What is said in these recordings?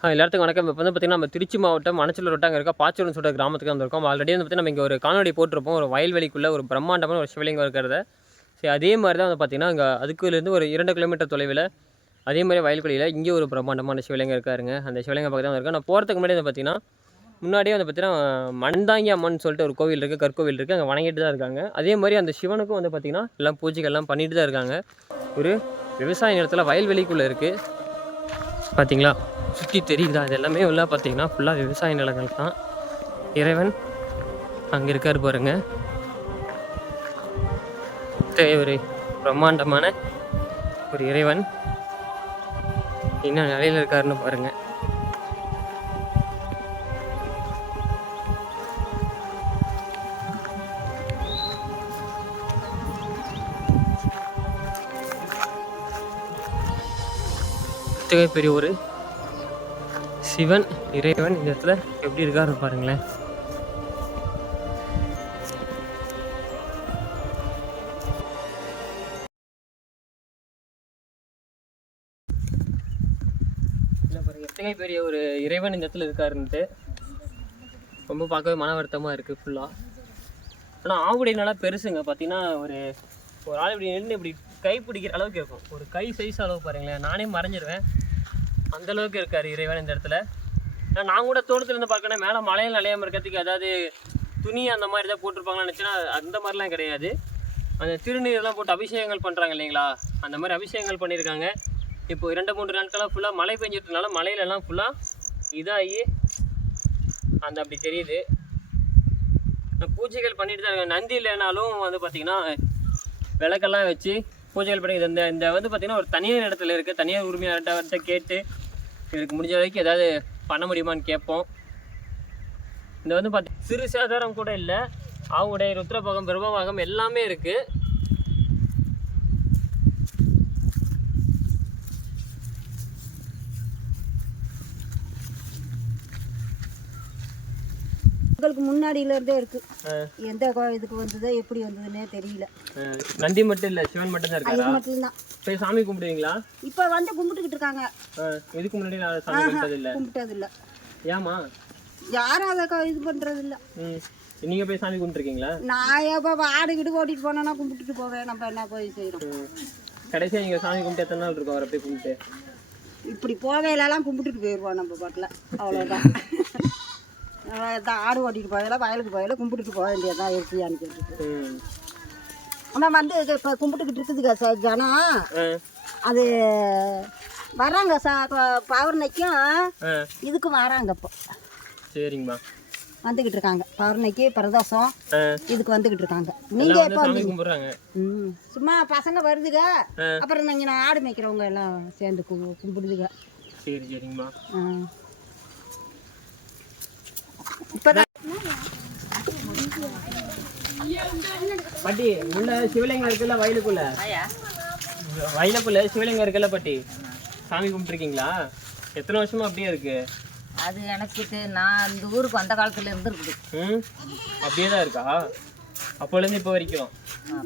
ஆ, எல்லாத்துக்கும் வணக்கம். இப்போ வந்து பார்த்திங்கன்னா நம்ம திருச்சி மாவட்டம் மணச்சலூர் வட்டம் அங்கே இருக்க பாச்சூர்னு சொல்கிற கிராமத்துக்கு வந்திருக்கோம். ஆல்ரெடி வந்து பார்த்திங்கன்னா நம்ம இங்கே ஒரு காணொலி போட்டிருப்போம். ஒரு வயல்வெளிக்குள்ளே ஒரு பிரம்மாண்டமான ஒரு சிவலிங்கம் இருக்கிறத. சரி அதே மாதிரி தான் வந்து பார்த்திங்கன்னா அங்கே அதுக்குலேருந்து ஒரு இரண்டு கிலோமீட்டர் தொலைவில் அதே மாதிரி வயல்வெளியில் இங்கே ஒரு பிரம்மாண்டமான சிவலிங்கம் இருக்காருங்க. அந்த சிவலிங்கம் பக்கத்தில் தான் இருக்கும் நான் போகிறதுக்கு முன்னாடி வந்து பார்த்திங்கன்னா முன்னாடியே வந்து பார்த்திங்கன்னா மண்தாங்கி அம்மன் சொல்லிட்டு ஒரு கோவில் இருக்குது கற்கோவில் இருக்குது அங்கே வணங்கிட்டு தான் இருக்காங்க. அதே மாதிரி அந்த சிவனுக்கும் வந்து பார்த்திங்கன்னா எல்லாம் பூஜைகள்லாம் பண்ணிட்டு தான் இருக்காங்க. ஒரு விவசாய நிலத்தில் வயல்வெளிக்குள்ளே இருக்குது பார்த்தீங்களா? சுற்றி தெரியுதா? இது எல்லாமே உள்ள பார்த்தீங்கன்னா ஃபுல்லாக விவசாய நிலங்கள் தான். இறைவன் அங்கே இருக்கார் பாருங்க. ஒரு பிரம்மாண்டமான ஒரு இறைவன். என்ன நிலையில் இருக்காருன்னு பாருங்கள் இத்தகைய பெரிய ஒரு சிவன் இறைவன் இந்த இடத்துல எப்படி இருக்காரு பாருங்களேன். இல்லை எத்தனை பெரிய ஒரு இறைவன் இந்த இடத்துல இருக்காருன்ட்டு ரொம்ப பார்க்கவே மன வருத்தமாக இருக்குது ஃபுல்லாக ஆனால் ஆவுடை நல்லா பெருசுங்க. பார்த்தீங்கன்னா ஒரு ஒரு ஆள் இப்படி நின்று இப்படி கை பிடிக்கிற அளவுக்கு இருக்கும். ஒரு கை சைஸ் அளவு பாருங்களேன். நானே மறைஞ்சிருவேன். அந்தளவுக்கு இருக்கார் இறைவன் இந்த இடத்துல. ஏன்னா நான் கூட தோட்டத்துலேருந்து பார்க்கணும் மேலே மலையில் நிலையாம இருக்கிறதுக்கு ஏதாவது துணி அந்த மாதிரி ஏதாவது போட்டிருப்பாங்கன்னு நினச்சினா அந்த மாதிரிலாம் கிடையாது. அந்த திருநீர்லாம் போட்டு அபிஷேகங்கள் பண்ணுறாங்க இல்லைங்களா? அந்த மாதிரி அபிஷேகங்கள் பண்ணியிருக்காங்க. இப்போ இரண்டு மூன்று நாட்களாக ஃபுல்லாக மழை பெஞ்சிட்டனால மலையிலலாம் ஃபுல்லாக இதாகி அந்த அப்படி தெரியுது. பூஜைகள் பண்ணிட்டு தான் இருக்காங்க. நந்தி இல்லைனாலும் வந்து பார்த்திங்கன்னா விளக்கெல்லாம் வச்சு பூஜைகள் பண்ணி இந்த இந்த வந்து பார்த்திங்கன்னா ஒரு தனியார் இடத்துல இருக்குது தனியார் உரிமையாளர்கிட்ட கேட்டு இதுக்கு முடிஞ்ச வரைக்கும் ஏதாவது பண்ண முடியுமான்னு கேட்போம். இந்த வந்து பார்த்தி சிறு சேதாரம் கூட இல்லை. ஆவுடைய ருத்ரபாகம் பிரம்மபாகம் எல்லாமே இருக்குது உங்களுக்கு முன்னாடியில இருந்தே இருக்கு எந்த இதுக்கு வந்ததோ எப்படி வந்ததுன்னே தெரியல. நந்தி மட்டும் இல்லை சிவன் மட்டும் தான் இருக்காரா? மட்டும்தான். போய் சாமி கும்பிடுவீங்களா? இப்போ வந்து கும்பிட்டுக்கிட்டு இருக்காங்க. இதுக்கு முன்னாடி நான் சாமி கும்பிட்டது இல்லை கும்பிட்டது இல்ல ஏமா யாரும் அதை இது பண்றது இல்ல ம். நீங்கள் போய் சாமி கும்பிட்டுருக்கீங்களா? நான் எப்போ ஆடு கிடு ஓட்டிட்டு போனேன்னா கும்பிட்டுட்டு போவேன். நம்ம என்ன போய் செய்யறோம்? ம். கடைசியாக நீங்கள் சாமி கும்பிட்டு எத்தனை நாள் இருக்கும்? அவரை போய் கும்பிட்டு. இப்படி போவேலெல்லாம் கும்பிட்டுட்டு போயிடுவோம் நம்ம பாட்டில். அவ்வளோதான் ஆடு ஓட்டிட்டு போவேல வயலுக்கு போவேல கும்பிட்டுட்டு போக வேண்டியதான் இருக்கியான்னு கேட்டுட்டு. ஆனால் வந்து இப்போ கும்பிட்டுக்கிட்டு இருக்குதுங்க சார் ஜனம் அது வராங்க சா ப- பௌர்ணமிக்கும் இதுக்கும் வராங்க இப்போ. சரிங்கம்மா. வந்துக்கிட்டு இருக்காங்க. பௌர்ணமிக்கு பிரதோஷம் இதுக்கு வந்துக்கிட்டு இருக்காங்க. வந்து எப்போ ம். சும்மா பசங்க வருதுங்க. அப்புறம் இங்கே நான் ஆடு மேய்க்கிறவங்க எல்லாம் சேர்ந்து கும்பிடுதுங்க சரி சரிங்கம்மா. இப்போதான் பாட்டி உள்ள சிவலிங்கம் இருக்குல்ல வயலுக்குள்ள? வயலுக்குள்ள சிவலிங்கம் இருக்குல்ல பாட்டி? சாமி கும்பிட்டுருக்கீங்களா? எத்தனை வருஷமா அப்படியே இருக்கு? அது எனக்கு நான் இந்த ஊருக்கு அந்த காலத்துல இருந்து இருக்குது அப்படியே தான் இருக்கா? அப்போலேருந்து இப்போ வரைக்கும்.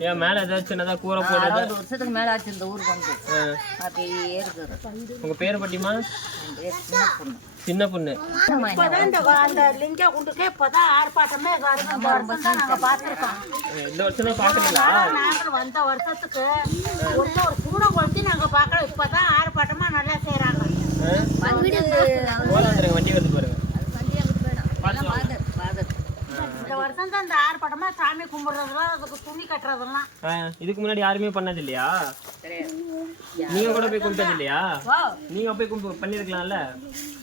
ஏன் மேலே ஏதாச்சும் சின்னதாக கூரை போடுறது? அறுபது வருஷத்துக்கு மேல ஆச்சு இந்த ஊருக்கு வந்து. அப்படியே இருக்குது உங்க பேர் பாட்டிமா சின்ன பொண்ணு. அந்த லிங்க குண்டுக்கே இப்போதான் ஆர்ப்பாட்டமே இந்த வருஷம் தான் பார்க்குறீங்களா? நாங்கள் வந்த வருஷத்துக்கு ஒரு ஒரு கூட குழந்தை நாங்கள் பார்க்கல. இப்போதான் ஆர்ப்பாட்டமாக நல்லா செய்கிறாங்க இந்த ஆர்ப்பாட்டமாக சாமி கும்பிட்றதெல்லாம் அதுக்கு துணி கட்டுறதெல்லாம். இதுக்கு முன்னாடி யாருமே பண்ணது இல்லையா நீங்க கூட போய் கும்பிட்டது இல்லையா நீங்க போய் கும்பி பண்ணிருக்கலாம்ல?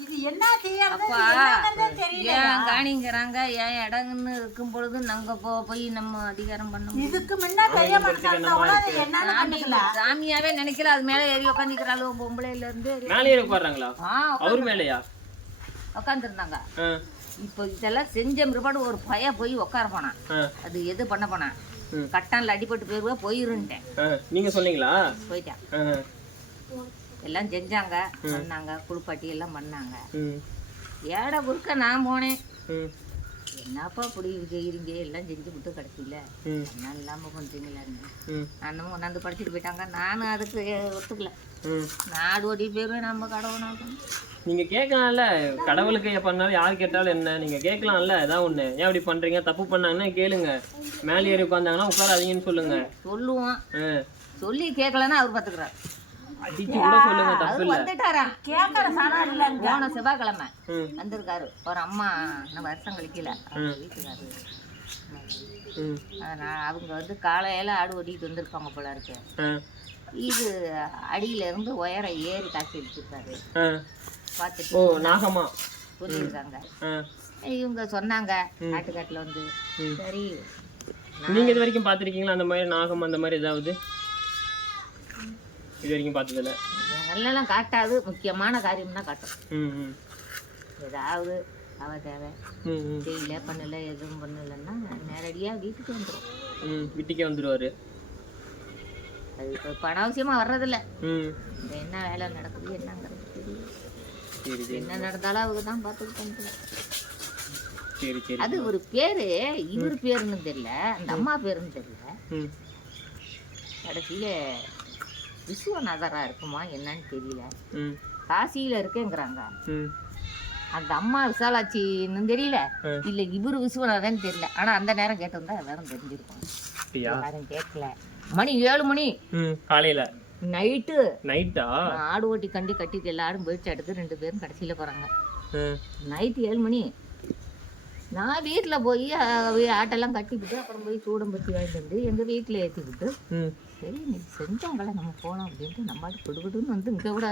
இது என்ன செய்யறது? அப்பா ஏன் காணிங்கிறாங்க? ஏன் இடங்கன்னு இருக்கும் பொழுது நாங்க போ போய் நம்ம அதிகாரம் பண்ண முடியும். இதுக்கு முன்ன சாமியாவே நினைக்கல அது மேல ஏறி உட்காந்துக்கிறாளோ பொம்பளையில இருந்து. மேலே உட்காடுறாங்களா ஆ அவரு மேலையா? உட்காந்துருந்தாங்க இப்போ இதெல்லாம் செஞ்ச பிற்பாடு ஒரு பைய போய் உட்கார போனான் அது எது பண்ண போனான். கட்டான்ல அடிபட்டு போயிருவா போயிருன்ட்டேன். நீங்க சொன்னீங்களா? போயிட்டேன் எல்லாம் செஞ்சாங்க பண்ணாங்க குளிப்பாட்டி எல்லாம் பண்ணாங்க. ஏடா குறுக்க நான் போனேன். என்னப்பா இப்படி செய்கிறீங்க எல்லாம் செஞ்சு விட்டு கிடச்சில என்ன இல்லாமல் பண்ணுறீங்களான்னு அண்ணன் கொண்டாந்து படிச்சுட்டு போயிட்டாங்க. நானும் அதுக்கு ஒத்துக்கல. நாடு ஓடி போயிடுவேன் நம்ம கடவுள் நீங்க கேட்கலாம்ல கடவுளுக்கு பண்ணாலும் யார் கேட்டாலும் என்ன? நீங்க கேட்கலாம்ல ஏதாவது ஒண்ணு. ஏன் இப்படி பண்றீங்க? தப்பு பண்ணாங்கன்னா கேளுங்க. மேலே ஏறி உட்காந்தாங்கன்னா உட்காராதீங்கன்னு சொல்லுங்க. சொல்லுவோம் ஆ. சொல்லி கேட்கலன்னா அவர் பார்த்துக்கிறார் அடிச்சு கூட சொல்லுங்க தப்பு இல்ல. வந்துட்டாரா? போன செவ்வாய்க்கிழமை ம். வந்திருக்காரு. ஒரு அம்மா இன்னும் வருஷம் கழிக்கல. அவங்க வீட்டுக்காரு. ம். அதனால் அவங்க வந்து காலையில ஆடு ஓட்டிட்டு வந்திருப்பாங்க போல இருக்கு. இது அடியில இருந்து உயர ஏறி காட்சி எடுத்துருக்காரு ஆ. பார்த்துட்டு ஓ நாகமா சொல்லியிருக்காங்க ஆ. இவங்க சொன்னாங்க ஆட்டுக்காட்டில் வந்து. சரி நீங்க இது வரைக்கும் பார்த்திருக்கீங்களா? அந்த மாதிரி நாகம் அந்த மாதிரி ஏதாவது? இது வரைக்கும் பார்த்ததில்ல. நல்லெல்லாம் காட்டாது. முக்கியமான காரியம்னா காட்டும். ஏதாவது அவ தேவை. செய்யல பண்ணல எதுவும் பண்ணலைன்னா நேரடியாக வீட்டுக்கு வந்துடும் ம் வீட்டுக்கே வந்துடுவாரு அது இப்போ பண அவசியமாக வர்றதில்ல. என்ன வேலை நடக்குது என்னங்கிறது தெரியல சரி சரி. என்ன நடந்தாலும் அவங்க தான் பண்ணுறோம் சரி சரி. அது ஒரு பேரு. இவர் பேருன்னு தெரியல. அந்த அம்மா பேருன்னு தெரியல. கடைசியில விஸ்வநாதரா இருக்குமா என்னன்னு தெரியல. காசியில இருக்கேங்கிறாங்க. ம். அந்த அம்மா விசாலாட்சின்னு தெரியல. இல்ல இவரு விஸ்வநாதன் தெரியல. ஆனா அந்த நேரம் கேட்டிருந்தா எல்லாரும் தெரிஞ்சிருக்கும். யாரும் கேட்கல. மணி ஏழு மணி. காலையில. நைட்டு. நைட்டா? ஆடு ஓட்டி கண்டி கட்டிட்டு எல்லாரும் போயிட்டு எடுத்து ரெண்டு பேரும் கடைசியில போறாங்க. ம் நைட்டு ஏழு மணி. நான் வீட்டில் போய் ஆட்டெல்லாம் கட்டிக்கிட்டு அப்புறம் போய் சூடம்பத்தி வாங்கிட்டு வந்து எங்கள் வீட்டில் ஏற்றிக்கிட்டு சரி நீ செஞ்சவங்கள நம்ம போனோம் அப்படின்ட்டு நம்ம குடுகுடுன்னு வந்து இங்கே கூட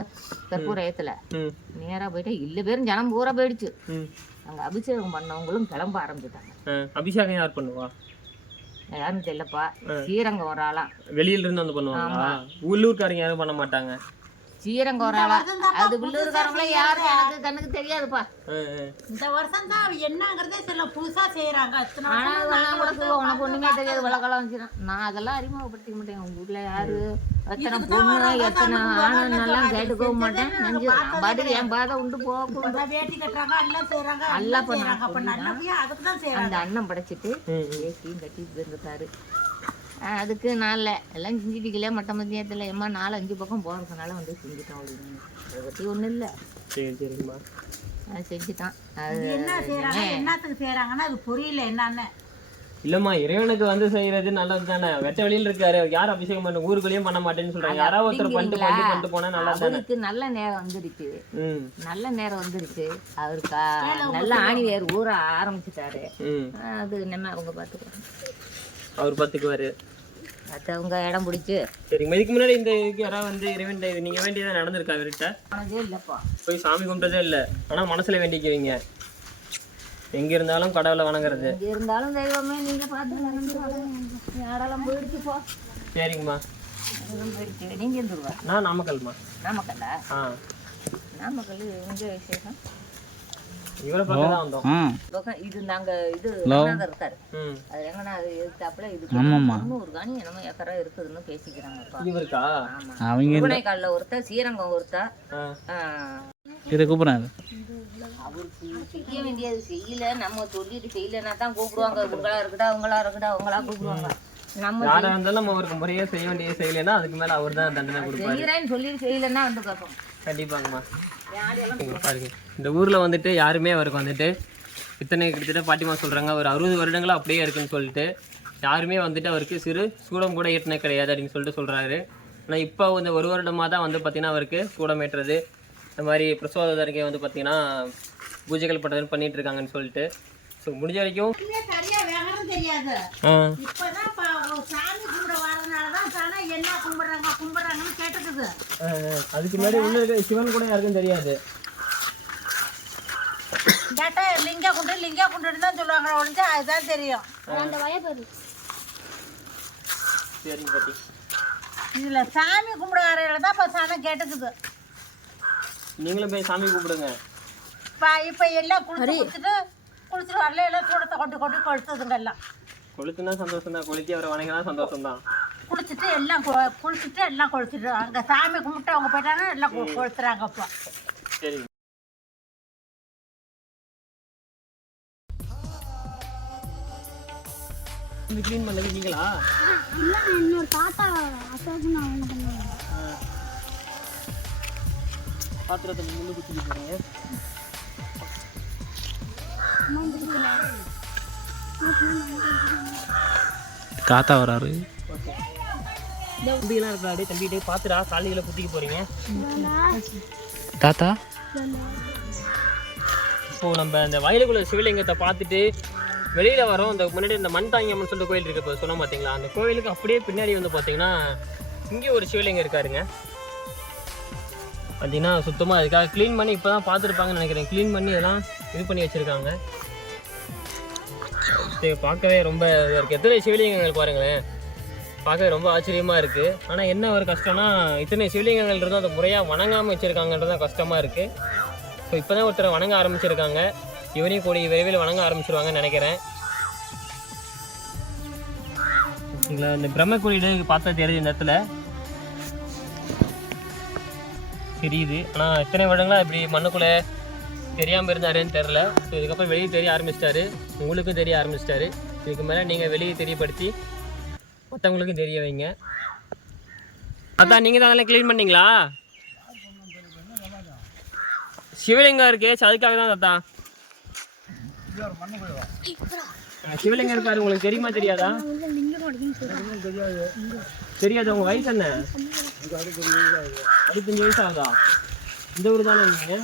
கற்பூர ஏற்றல ம். நேராக போயிட்டா இல்லை பேரும் ஜனம் பூரா போயிடுச்சு. அங்கே அபிஷேகம் பண்ணவங்களும் கிளம்ப ஆரம்பிச்சிட்டாங்க. அபிஷேகம் யார் பண்ணுவா? யாருன்னு தெரியலப்பா. ஸ்ரீரங்கம் ஒரு ஆளாம் வெளியில இருந்து வந்து பண்ணுவாங்களா? உள்ளூர்காரங்க யாரும் பண்ண மாட்டாங்க. ஒரு ஆளா அது உள்ளூர்காரங்களே யாரும் எனக்கு கண்ணுக்கு தெரியாதுப்பா. இந்த வருஷம் தான் என்னங்கிறதே சில புதுசா செய்யறாங்க. ஆனா கூட சொல்லுவோம் உனக்கு ஒண்ணுமே தெரியாது. விளக்கெல்லாம் நான் அதெல்லாம் அறிமுகப்படுத்திக்க மாட்டேன். உங்க வீட்டுல யாரு? எத்தனை பொண்ணு? எத்தனை ஆணுன்னெல்லாம் கேட்டுக்கவும் மாட்டேன். நெஞ்சு நான் பாட்டுக்கு என் பாதை உண்டு போகும் இப்பதான் வேட்டி கட்டுறாங்க எல்லாம் செய்யறாங்க நல்லா எல்லாம் பண்ணா செய்யறாங்க. அப்ப நல்லபடியா அதுக்கு தான் செய்யறாங்க. அந்த அண்ணன் படைச்சிட்டு. ஏசியும் கட்டிட்டு இருந்துட்டாரு அதுக்கு நாளில். எல்லாம் செஞ்சுட்டிக்கல மட்ட மத்தியத்தில் ஏமா நாலு அஞ்சு பக்கம் போகிறதுனால வந்து செஞ்சுட்டோம் அப்படின்னு. அதை பற்றி ஒன்றும் இல்லை. சரி சரிம்மா. செஞ்சுட்டான். அது என்ன செய்யறாங்க என்னத்துக்கு செய்யறாங்கன்னா அது புரியல என்னன்னு. இல்லம்மா இறைவனுக்கு வந்து செய்யறது நல்லது தானே வெட்ட வெளியில இருக்காரு. அவர் யார் அபிஷேகம் பண்ண ஊருக்குள்ளேயும் பண்ண மாட்டேன்னு சொல்றாங்க. யாராவது ஒருத்தர் பண்ணிட்டு பண்ணிட்டு பண்ணிட்டு போனா நல்லது தானே அவருக்கு நல்ல நேரம் வந்துடுச்சு ம். நல்ல நேரம் வந்துருச்சு. அவருக்கு நல்ல ஆணி வேர் ஊற ஆரம்பிச்சிட்டாரு. ம். அது நம்ம அவங்க பார்த்துக்குவாங்க அவர் பார்த்துக்குவாரு அது அவங்க இடம் பிடிச்சி. சரிங்க இதுக்கு முன்னாடி இந்த இதுக்கு யாராவது வந்து இறைவன் இது நீங்க வேண்டியதா நடந்திருக்கா அவர்கிட்ட போனதே இல்லைப்பா. போய் சாமி கும்பிட்டதே இல்லை. ஆனா மனசுல வேண்டிக்குவீங்க. எங்க இருந்தாலும் கடவுளை வணங்குறது. இங்கே இருந்தாலும் தெய்வமே நீங்கள் பார்த்து இடம்லாம் போயிடுச்சு போ. சரிங்கம்மா. போயிடுச்சு. நீங்கள் இருந்துருவா நான் நாமக்கல்மா. நாமக்கல்லா? ஆ. நாமக்கல் எங்கே விசேஷம் இவரை பார்க்க தான் வந்தோம் பக்கம் இது நாங்க இது ரங்கநாதர் இருக்காரு. அது ரங்கநாதர் எதிர்த்தாப்புல இது முந்நூறு காணி என்னமோ ஏக்கரா இருக்குதுன்னு ஆமா. அவங்க புவனைக்காலில் ஒருத்தர் ஸ்ரீரங்கம் ஒருத்தர் இதை கூப்பிட்றாங்க அவருக்கு செய்ய வேண்டியது செய்யல. நம்ம சொல்லிட்டு செய்யலைன்னா தான் கூப்பிடுவாங்க. இவங்களா இருக்கட்டும் அவங்களா இருக்கட்டும் அவங்களா கூப்பிடுவாங்க. நம்ம யாரா இருந்தாலும் அவருக்கு முறையா செய்ய வேண்டிய செய்யலைன்னா அதுக்கு மேல அவர் தான் தண்டனை கொடுப்பாரு. செய்யறேன்னு சொல்லிட்டு செய்யலைன்னா வந்து பார்ப்போம். கண்டிப்பாங்கம்மா. பாருங்க. இந்த ஊர்ல வந்துட்டு யாருமே அவருக்கு வந்துட்டு இத்தனை கிட்டத்தட்ட பாட்டிமா சொல்றாங்க. ஒரு அறுபது வருடங்களா அப்படியே இருக்குன்னு சொல்லிட்டு யாருமே வந்துட்டு அவருக்கு சிறு சூடம் கூட ஏற்றின கிடையாது அப்படின்னு சொல்லிட்டு சொல்றாரு. ஆனால் இப்போ இந்த ஒரு வருடமா தான் வந்து பார்த்தீங்கன்னா அவருக்கு சூடம் ஏற்றுறது. இந்த மாதிரி பிரசோத தரிகை வந்து பார்த்தீங்கன்னா பூஜைகள் பண்ணுறதுன்னு பண்ணிட்டு இருக்காங்கன்னு சொல்லிட்டு. ஸோ முடிஞ்ச வரைக்கும் ஆ. ஒரு சாமி கும்பிட வரதுனாலதான் தானே என்ன கும்பிடுறாங்க கும்பிடுறாங்கன்னு கேட்டுக்குது. அதுக்கு முன்னாடி உள்ள இருக்க சிவன் கூட யாருக்கும் தெரியாது. கேட்டா லிங்கா குண்டு லிங்கா குண்டுன்னு தான் சொல்லுவாங்க ஒழிஞ்சு அதுதான் தெரியும். சரிங்க பாட்டி. இதுல சாமி கும்பிட வரையில தான் இப்போ சனம் கேட்டுக்குது நீங்களும் போய் சாமி கூப்பிடுங்க இப்போ இப்போ எல்லாம் குளிச்சு குளிச்சுட்டு குளிச்சுட்டு வரல எல்லாம் சூடத்தை கொண்டு கொண்டு கொளுத்துதுங்க எல்லாம். கொளுத்துனா சந்தோஷம் தான் கொளுத்தி அவரை வணங்கினா சந்தோஷம் தான் குளிச்சுட்டு எல்லாம் குளிச்சுட்டு எல்லாம் கொளுத்துட்டு அங்கே சாமி கும்பிட்டு அவங்க போயிட்டாங்கன்னா எல்லாம் கொளுத்துறாங்க அப்போ. சரி. இந்த க்ளீன் பண்ணது நீங்களா? இல்லை என்னோட தாத்தா அசோக் அவங்க பண்ணுவாங்க? பாத்திரத்தில் முள்ளு குத்திட்டு போகிறீங்க தாத்தா வராரு. தம்பிலாம் இருக்கா அப்படியே தம்பிகிட்டே பார்த்துடா காலிகளை குத்திக்க போகிறீங்க தாத்தா? இப்போ நம்ம இந்த வயலுக்குள்ள சிவலிங்கத்தை பார்த்துட்டு வெளியில வரோம். இந்த முன்னாடி இந்த மண்தாங்கி அம்மன் சொல்லிட்டு கோயில் இருக்கு இப்போ சொன்னோம் பார்த்தீங்களா அந்த கோயிலுக்கு அப்படியே பின்னாடி வந்து பார்த்தீங்கன்னா இங்கே ஒரு சிவலிங்கம் இருக்காருங்க. பார்த்தீங்கன்னா சுத்தமாக அதுக்காக க்ளீன் பண்ணி இப்போ தான் பார்த்துருப்பாங்கன்னு நினைக்கிறேன். க்ளீன் பண்ணி இதெல்லாம் இது பண்ணி வச்சுருக்காங்க. சரி பார்க்கவே ரொம்ப இதாக இருக்குது எத்தனை சிவலிங்கங்கள் பாருங்களேன். பார்க்கவே ரொம்ப ஆச்சரியமாக இருக்குது ஆனால் என்ன ஒரு கஷ்டம்னா இத்தனை சிவலிங்கங்கள் இருந்தால் அதை முறையாக வணங்காமல் வச்சுருக்காங்கன்றது தான் கஷ்டமாக இருக்குது ஸோ இப்போ தான் ஒருத்தர் வணங்க ஆரம்பிச்சிருக்காங்க. இவனையும் கூடிய விரைவில் வணங்க ஆரம்பிச்சிருவாங்கன்னு நினைக்கிறேன். சரிங்களா இந்த பிரம்ம கோயிலு பார்த்தா தெரியுது இந்த இடத்துல. தெரியுது. ஆனால் இத்தனை வருடங்களாக இப்படி மண்ணுக்குள்ளே தெரியாமல் இருந்தாருன்னு தெரில ஸோ இதுக்கப்புறம் வெளியே தெரிய ஆரம்பிச்சிட்டாரு. உங்களுக்கும் தெரிய ஆரம்பிச்சிட்டாரு. இதுக்கு மேலே நீங்கள் வெளியே தெரியப்படுத்தி மற்றவங்களுக்கும் தெரிய வைங்க. அதான் நீங்கள் தான் அதெல்லாம் க்ளீன் பண்ணீங்களா? சிவலிங்கம் இருக்கே அதுக்காக தான் தாத்தா சிவலிங்கம் இருக்காரு உங்களுக்கு தெரியுமா தெரியாதா? தெரியாது உங்க வயசு என்ன? அறுபத்தஞ்சு வயசு ஆகுதா? இந்த ஊர் தானே நீங்க?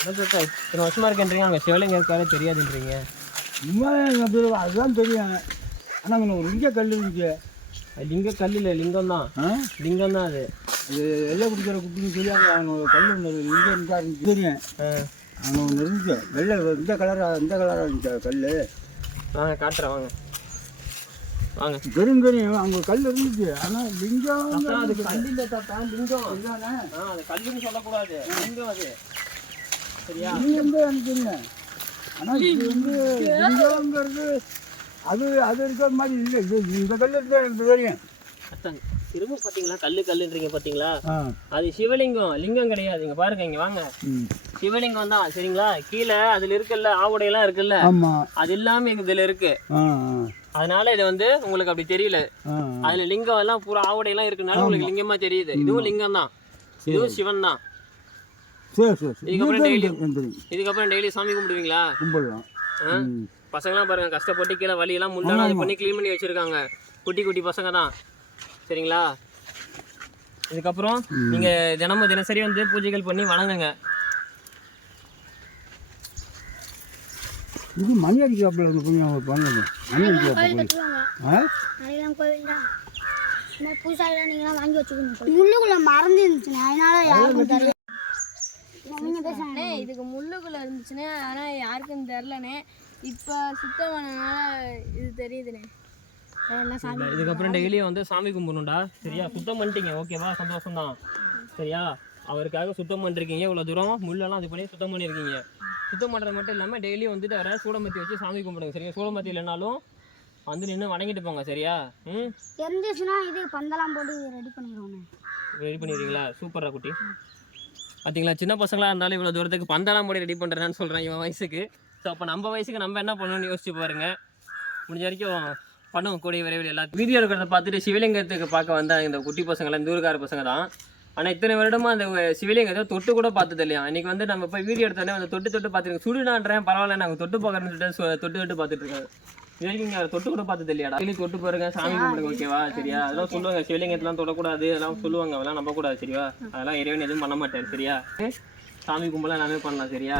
இத்தனை வருஷமா இருக்கேன்றீங்க அங்கே சிவலிங்கம் இருக்காரு தெரியாதுன்றீங்க. உண்மையாக அதுதான் தெரியும். ஆனால் இங்கே ஒரு இங்கே கல் இருந்துச்சு அது லிங்க கல் இல்லை லிங்கம் தான். லிங்கம் தான் அது. அது எல்லாம் குடிக்கிற குட்டின்னு தெரியாங்க அவங்க ஒரு கல் ஒன்று இங்கே இருந்தா இருந்துச்சு தெரியும். அஹ் அங்கே ஒன்று இருந்துச்சு வெள்ளை இந்த கலராக இந்த கலராக இருந்துச்சு கல் வாங்க காட்டுறேன் வாங்க. வாங்க. தெரியும் தெரியும். அங்கே கல் இருந்துச்சு. ஆனால் லிங்கம் அது கல் இல்லை தாத்தா. லிங்கம். ஆ அது கல்லுன்னு சொல்லக்கூடாது. லிங்கம் அது. சரியா? ஆனால் இது வந்து லிங்கம்ங்கிறது அது அது இருக்கிற மாதிரி இல்லை. இது இந்த கல் இருந்தால் எனக்கு தெரியும். அதான் திரும்ப பார்த்தீங்களா? கல்லு கல்லுன்றீங்க பார்த்தீங்களா? அது சிவலிங்கம். லிங்கம் கிடையாது. இங்க பாருங்க இங்க வாங்க. சிவலிங்கம் தான் சரிங்களா? கீழே அதுல இருக்குல்ல ஆவுடையெல்லாம் இருக்குல்ல? ஆமாம் அது இல்லாம எங்க இதுல இருக்கு. அதனால இது வந்து உங்களுக்கு அப்படி தெரியல. அதுல லிங்கம் எல்லாம் பூரா ஆவுடையெல்லாம் இருக்கனால உங்களுக்கு லிங்கமா தெரியுது. இதுவும் லிங்கம் தான். இதுவும் சிவன் தான். சரி சரி சரி. இதுக்கப்புறம் தெரியும் இதுக்கப்புறம் டெய்லி சாமி கும்பிடுவீங்களா? கும்பிடலாம். பசங்களாம் பாருங்க கஷ்டப்பட்டு கீழே வழியெல்லாம் முள்ளெல்லாம் அது பண்ணி க்ளீன் பண்ணி வச்சிருக்காங்க. குட்டி குட்டி பசங்க தான் சரிங்களா? இதுக்கப்புறம் நீங்க தினமும் தினசரி வந்து பூஜைகள் பண்ணி வணங்குங்க. இது மணி அடிக்காப்புல இருக்கு கொஞ்சம் பண்ணுங்க மணி இந்த பூசாரிலாம் நீங்களாம் வாங்கி வச்சுக்கணும். முள்ளுக்குள்ள மறந்து இருந்துச்சுண்ணே அதனால யாருக்கும் தெரியும் நீங்க பேசுறாங்க அண்ணே இதுக்கு முள்ளுக்குள்ள இருந்துச்சுண்ணே ஆனால் யாருக்கும் தெரிலண்ணே. இப்போ சுத்தம் பண்ணனால இது தெரியுதுண்ணே. இதுக்கப்புறம் டெய்லியும் வந்து சாமி கும்பிடணும்டா. சரியா? சுத்தம் பண்ணிட்டீங்க. ஓகேவா சந்தோஷம் தான் சரியா? அவருக்காக சுத்தம் பண்ணிருக்கீங்க இவ்வளோ தூரம் முள்ளெல்லாம் இது பண்ணி சுத்தம் பண்ணியிருக்கீங்க சுத்தம் பண்ணுறது மட்டும் இல்லாமல் டெய்லியும் வந்துட்டு அவரை சூடமத்தி வச்சு சாமி கும்பிடுங்க. சரியா? சூடமத்தி இல்லைனாலும் வந்து நின்று வணங்கிட்டு போங்க. சரியா? ம்? தெரிஞ்சிச்சுன்னா இது பந்தலாம் போட்டு ரெடி பண்ணிடுவோண்ணே ரெடி பண்ணிடுறீங்களா? சூப்பரா குட்டி. பார்த்தீங்களா சின்ன பசங்களாக இருந்தாலும் இவ்வளோ தூரத்துக்கு பந்தலாம் போடி ரெடி பண்ணுறேன்னு சொல்கிறேன் இவன் வயசுக்கு. ஸோ அப்போ நம்ம வயசுக்கு நம்ம என்ன பண்ணணும்னு யோசிச்சு பாருங்க. முடிஞ்ச வரைக்கும் பண்ணுவோம். கூடிய விரைவில் எல்லா வீடியோ இருக்கிறத பார்த்துட்டு சிவலிங்கத்துக்கு பார்க்க வந்த இந்த குட்டி பசங்களாம் இந்த பசங்க தான். ஆனால் இத்தனை வருடமா அந்த சிவலிங்கத்தை தொட்டு கூட பார்த்தது இல்லையா? இன்னைக்கு வந்து நம்ம போய் வீடியோ எடுத்தோடனே அந்த தொட்டு தொட்டு பார்த்துருக்கோம் சுடுனான்றேன் பரவாயில்ல நாங்கள் தொட்டு பார்க்குறேன்னு சொல்லிட்டு தொட்டு தொட்டு பார்த்துட்டு இருக்கோம் வரைக்கும் இங்கே தொட்டு கூட பார்த்தது இல்லையாடா? டெய்லி தொட்டு பாருங்க சாமி கும்பிடுங்க ஓகேவா சரியா? அதெல்லாம் சொல்லுவாங்க சிவலிங்கத்தெல்லாம் தொடக்கூடாது அதெல்லாம் சொல்லுவாங்க அதெல்லாம் நம்பக்கூடாது சரியா அதெல்லாம் இறைவன் எதுவும் பண்ண மாட்டார் சரியா? சாமி கும்பலாம் எல்லாமே பண்ணலாம் சரியா?